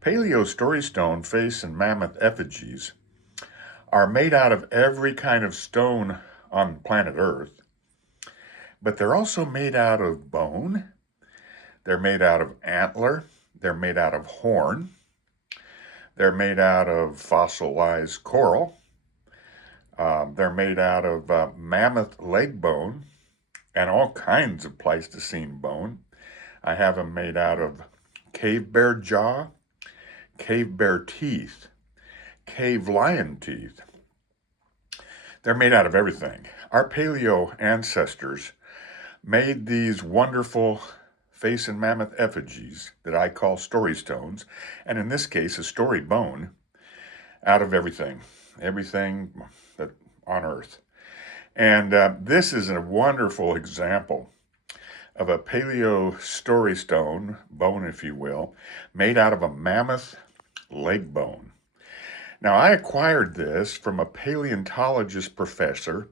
Paleo Story Stone face and mammoth effigies are made out of every kind of stone on planet Earth, but they're also made out of bone, they're made out of antler, they're made out of horn, they're made out of fossilized coral, they're made out of mammoth leg bone and all kinds of Pleistocene bone. I have them made out of cave bear jaw, cave bear teeth, cave lion teeth. They're made out of everything. Our paleo ancestors made these wonderful face and mammoth effigies that I call story stones, and in this case, a story bone, out of everything that on Earth. And this is a wonderful example of a paleo story stone, bone if you will, made out of a mammoth leg bone. Now, I acquired this from a paleontologist professor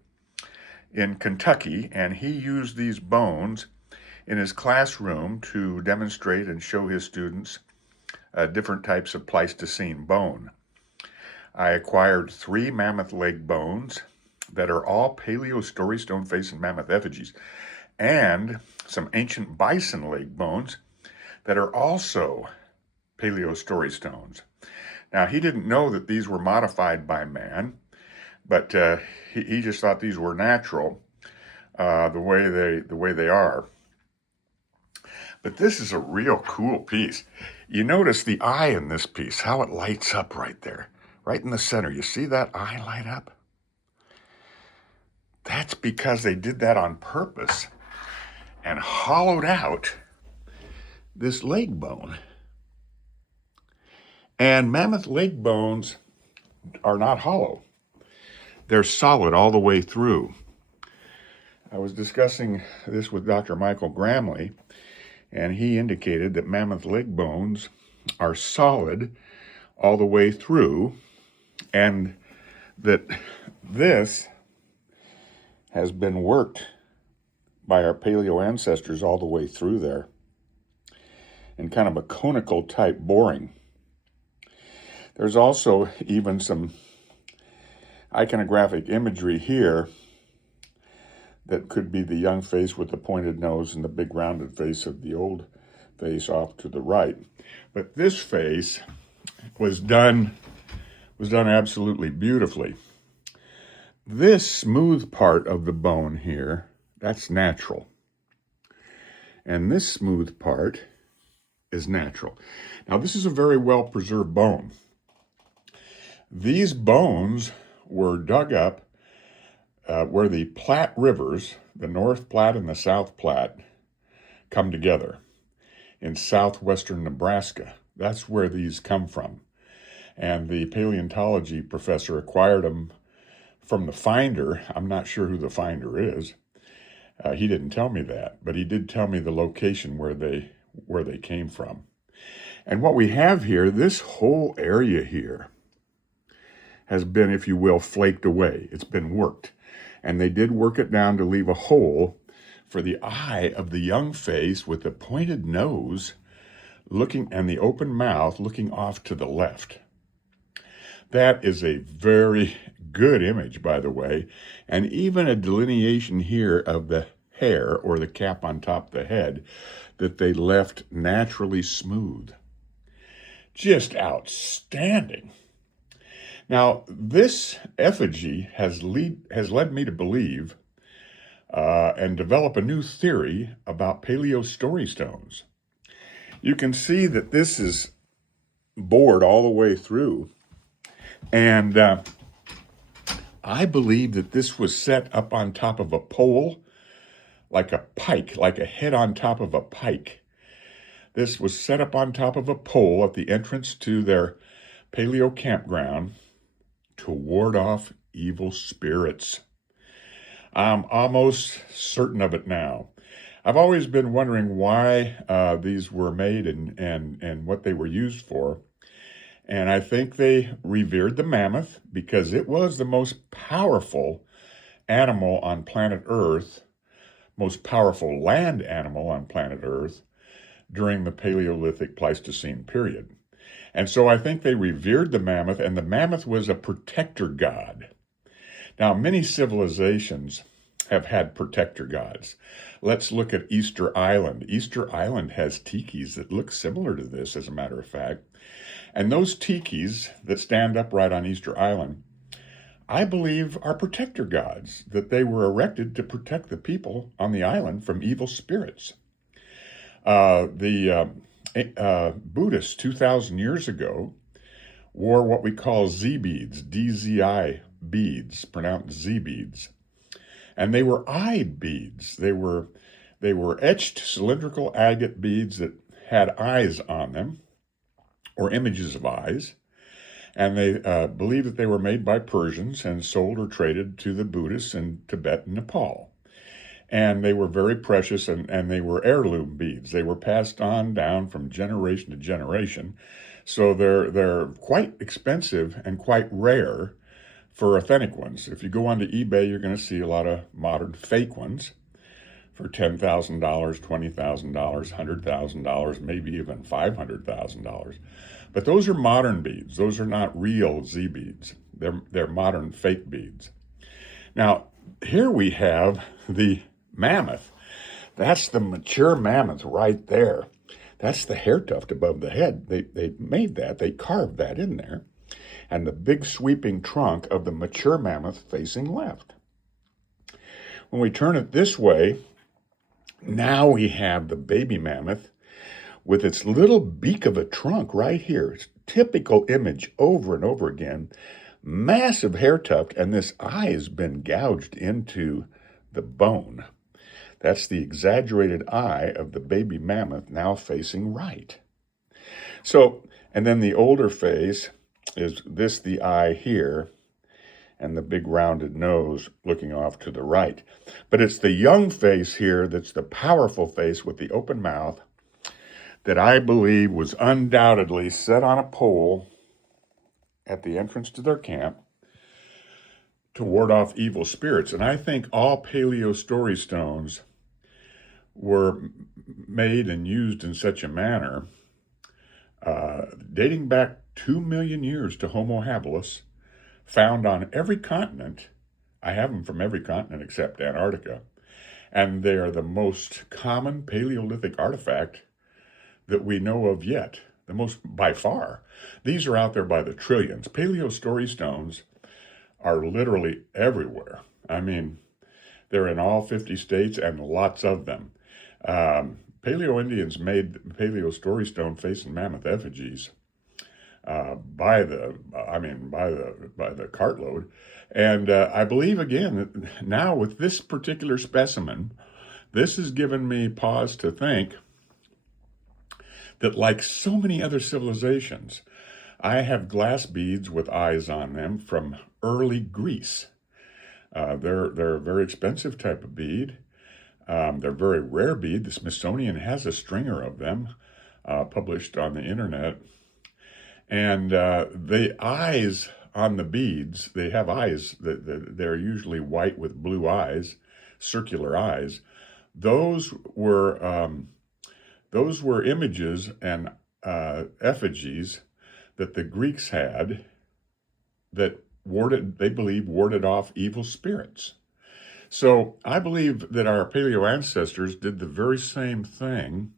in Kentucky, and he used these bones in his classroom to demonstrate and show his students different types of Pleistocene bone. I acquired 3 mammoth leg bones that are all paleo story stone face and mammoth effigies, and some ancient bison leg bones that are also paleo story stones. Now, he didn't know that these were modified by man, but he just thought these were natural the way they are. But this is a real cool piece. You notice the eye in this piece, how it lights up right there, right in the center. You see that eye light up? That's because they did that on purpose and hollowed out this leg bone. And mammoth leg bones are not hollow. They're solid all the way through. I was discussing this with Dr. Michael Gramley, and he indicated that mammoth leg bones are solid all the way through, and that this has been worked by our paleo ancestors all the way through there, in kind of a conical type boring. There's also even some iconographic imagery here that could be the young face with the pointed nose and the big rounded face of the old face off to the right. But this face was done absolutely beautifully. This smooth part of the bone here, that's natural. And this smooth part is natural. Now, this is a very well preserved bone. These bones were dug up where the Platte rivers, the North Platte and the South Platte, come together in southwestern Nebraska. That's where these come from. And the paleontology professor acquired them from the finder. I'm not sure who the finder is. He didn't tell me that, but he did tell me the location where they came from. And what we have here, this whole area here has been, if you will, flaked away. It's been worked. And they did work it down to leave a hole for the eye of the young face with the pointed nose looking and the open mouth looking off to the left. That is a very good image, by the way, and even a delineation here of the hair or the cap on top of the head that they left naturally smooth. Just outstanding. Now, this effigy has led me to believe and develop a new theory about Paleo Story Stones. You can see that this is bored all the way through, and I believe that this was set up on top of a pole, like a pike, like a head on top of a pike. This was set up on top of a pole at the entrance to their paleo campground to ward off evil spirits. I'm almost certain of it now. I've always been wondering why these were made and what they were used for. And I think they revered the mammoth because it was the most powerful animal on planet Earth, most powerful land animal on planet Earth during the Paleolithic Pleistocene period. And so I think they revered the mammoth, and the mammoth was a protector god. Now, many civilizations have had protector gods. Let's look at Easter Island. Easter Island has tikis that look similar to this, as a matter of fact. And those tikis that stand upright on Easter Island, I believe, are protector gods, that they were erected to protect the people on the island from evil spirits. The Buddhists 2,000 years ago wore what we call Z beads, DZI beads, pronounced Z beads. And they were eyed beads. They were etched cylindrical agate beads that had eyes on them, or images of eyes. And they believed that they were made by Persians and sold or traded to the Buddhists in Tibet and Nepal. And they were very precious, and they were heirloom beads. They were passed on down from generation to generation. So they're quite expensive and quite rare for authentic ones. If you go onto eBay, you're going to see a lot of modern fake ones for $10,000, $20,000, $100,000, maybe even $500,000. But those are modern beads. Those are not real Z beads. They're modern fake beads. Now, here we have the mammoth. That's the mature mammoth right there. That's the hair tuft above the head. They made that. They carved that in there. And the big sweeping trunk of the mature mammoth facing left. When we turn it this way, now we have the baby mammoth with its little beak of a trunk right here. It's a typical image over and over again. Massive hair tuft, and this eye has been gouged into the bone. That's the exaggerated eye of the baby mammoth, now facing right. So, and then the older face is this, the eye here, and the big rounded nose looking off to the right. But it's the young face here that's the powerful face with the open mouth that I believe was undoubtedly set on a pole at the entrance to their camp to ward off evil spirits. And I think all Paleo Story Stones were made and used in such a manner, dating back 2 million years to Homo habilis, found on every continent. I have them from every continent except Antarctica. And they are the most common Paleolithic artifact that we know of yet, the most by far. These are out there by the trillions. Paleo Story Stones are literally everywhere. I mean, they're in all 50 states and lots of them. Paleo Indians made Paleo Story Stone face and mammoth effigies by the cartload. And I believe, again, that now with this particular specimen, this has given me pause to think that, like so many other civilizations, I have glass beads with eyes on them from early Greece. They're a very expensive type of bead. They're a very rare bead. The Smithsonian has a stringer of them published on the internet. And the eyes on the beads, they have eyes. They're usually white with blue eyes, circular eyes. Those were images and effigies that the Greeks had that they believe warded off evil spirits. So I believe that our paleo ancestors did the very same thing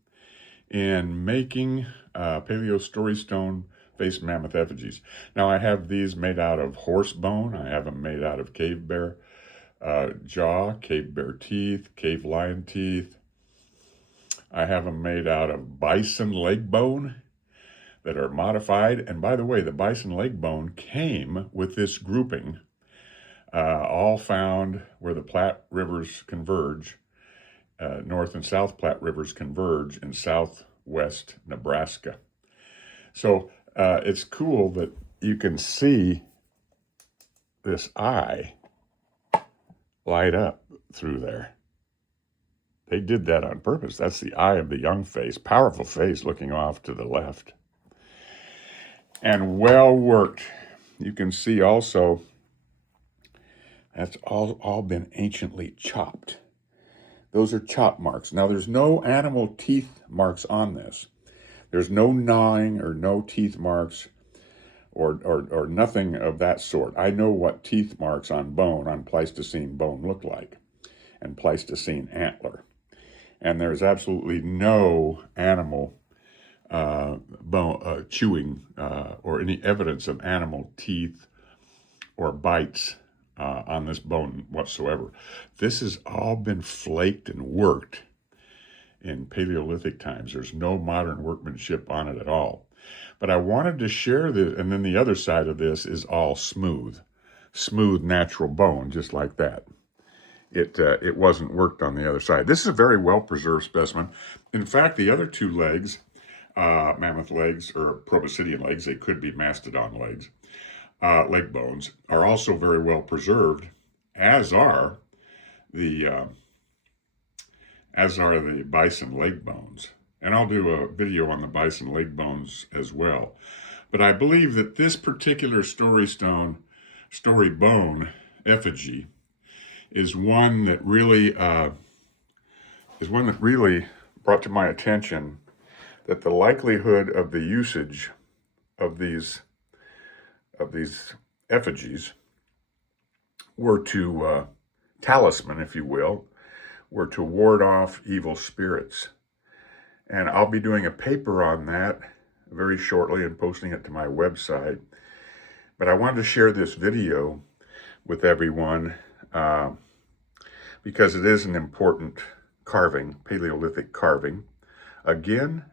in making Paleo Story Stone face mammoth effigies. Now I have these made out of horse bone. I have them made out of cave bear jaw, cave bear teeth, cave lion teeth. I have them made out of bison leg bone that are modified. And by the way, the bison leg bone came with this grouping, all found where the Platte rivers converge, North and South Platte rivers converge in southwest Nebraska. So it's cool that you can see this eye light up through there. They did that on purpose. That's the eye of the young face, powerful face looking off to the left. And well worked. You can see also that's all been anciently chopped. Those are chop marks. Now there's no animal teeth marks on this. There's no gnawing or no teeth marks or nothing of that sort. I know what teeth marks on bone, on Pleistocene bone, look like, and Pleistocene antler. And there's absolutely no animal chewing or any evidence of animal teeth or bites on this bone whatsoever. This has all been flaked and worked in Paleolithic times. There's no modern workmanship on it at all. But I wanted to share this, and then the other side of this is all smooth natural bone, just like that. It wasn't worked on the other side. This is a very well-preserved specimen. In fact, the other two legs, mammoth legs or proboscidean legs, they could be mastodon legs, leg bones, are also very well preserved, as are the bison leg bones. And I'll do a video on the bison leg bones as well. But I believe that this particular story bone effigy is one that really brought to my attention that the likelihood of the usage of these effigies were to talisman, if you will, were to ward off evil spirits. And I'll be doing a paper on that very shortly and posting it to my website. But I wanted to share this video with everyone because it is an important carving, Paleolithic carving. Again,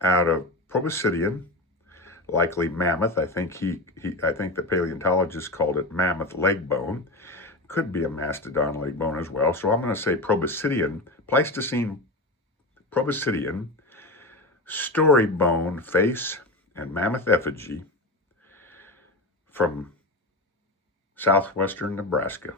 out of proboscidean, likely mammoth. I think the paleontologist called it mammoth leg bone. Could be a mastodon leg bone as well. So I'm going to say proboscidean, Pleistocene proboscidean, story bone face and mammoth effigy from southwestern Nebraska.